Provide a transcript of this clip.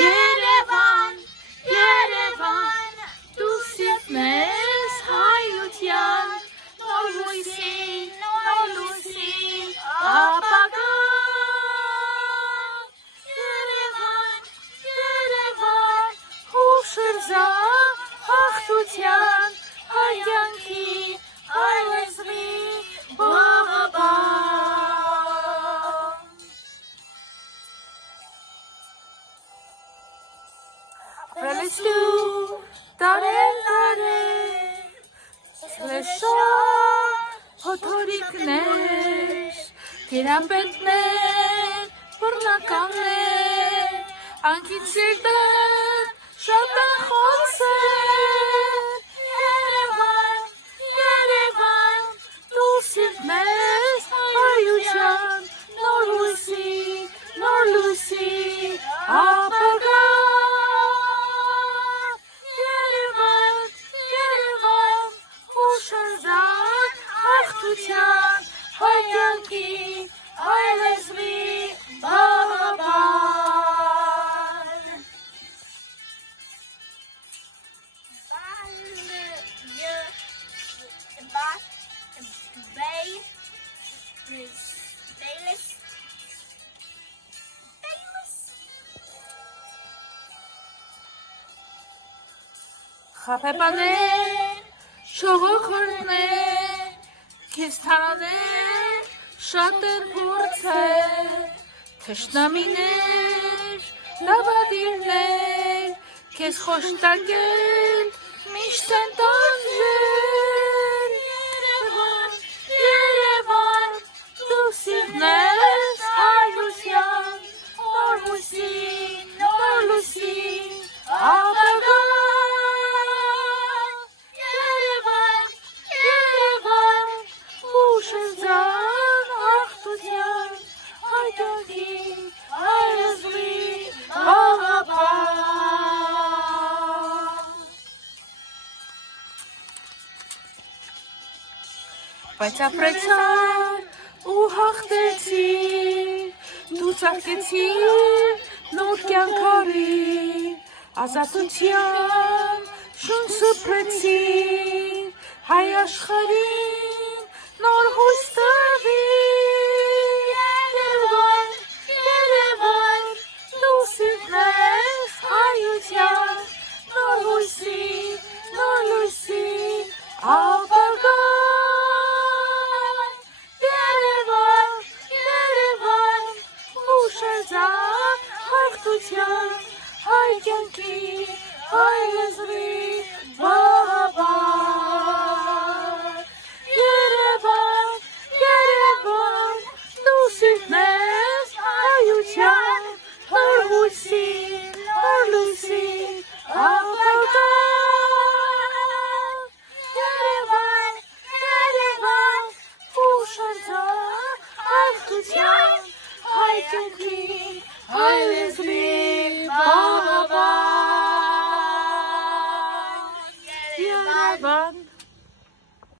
Երևան, Երևան, դու սիրտն ես հայության, նոր լույսի, ապագա։ Երևան, Երևան, հուշարձա հաղթության, հայյանքի, այլեզվի, բաղաբան։ Ապրելես դու տարել, լեշար հոթորիկներ, տիրապետներ, բռնականներ, անկից սիրտեր, շատ են խոսել, Երևան, Երևան, դու սիրտն ես հայության, նոր լույսի, ապագա։ Հայյանքի, այլեզվի, բաղաբան։ Խաբեբաներ, շողոքորներ, քեզ թանաներ, շատ են փորձել, թշնամիներ, դավադիրներ, քեզ խոշտակել, միշտ են տանջել, Երևան, Երևան, դու սիրտն ես հայության, նոր լույսի, ապագա։ Բայց ապրեցար ու հաղթեցիր, դու ծաղկեցիր նոր կյանքարի, ազատության շուն սփռեցիր, հայ աշխարհին նոր հույս տվիր, Երևան, Երևան, դու սիրտն ես հայության, նոր լույսի, ապագա։ Հայ կյանքի, այլեզվի, բաղաբան։ Երևան, Երևան, դու սիրտն ես հայության, նոր լույսի, ապագա։ Երևան, Երևան, հուշարձա հաղթության, հայ կյանքի, այլեզվի,